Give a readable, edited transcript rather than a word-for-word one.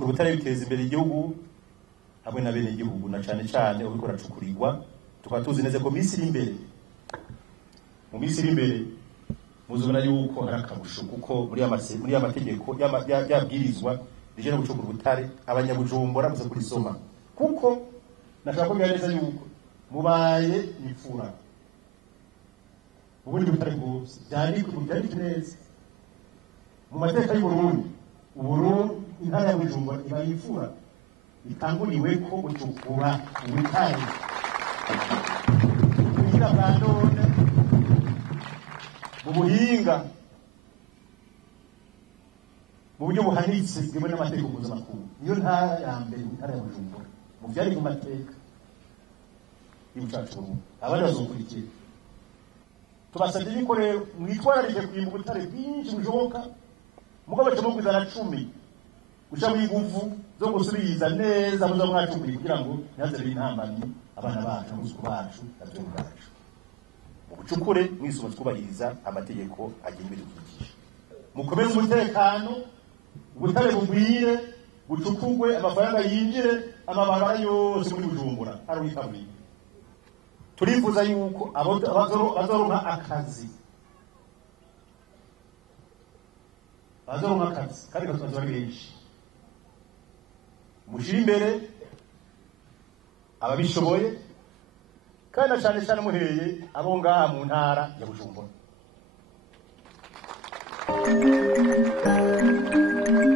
gucukura ubutare biteza imbere igihugu hamwe na bene igihugu, na cane cane uriko uracukurirwa. Tukaba tuzi neza ko minsi iri imbere, mu minsi iri imbere muzobona yuko hari akarusho, kuko muri ya mategeko yabwirizwa rije no gucukura ubutare abanyabujumbura muze kurisoma, kuko nashaka ko neza yuko mubaye imfura ubundi butare bwose byandikwe neza mu mateka y'u Burundi. Uburundi intara ya Bujumbura iba imfura itanguriwe ko gucukura ubutare kugira bwa none mu buhinga, mu buryo buhanitse bwemewe n'amategeko mpuzamakungu. Niyo ntara ya mbere, intara ya Bujumbura, mu byari mu mateka y'ubucacu Burundi. Abandi bazokurikira. Tubasabye yuko rero mwitwararije kwimba ubutare bwinshi bushoboka, mugabo cyo mugwizana 10 guca mwiguvu zo gusubiriza neza muzo mwacukuri, kugira ngo ntazere intambamyi abana bacu n'uzuku bacu nabyo bacu. Mu bucukure mwisuma twubahiriza amategeko agenga ibidukikije, mukomeze umutekano, ubutare bugwire, bucukugwe, amafaranga yinjire, amabara yose muri Bujumbura ari wikaburi. Turifuza yuko abazoronka akazi, kandi bakazora benshi. Mushira imbere ababishoboye, kandi cyane cyane muhereye abo ngaha mu ntara ya Bujumbura.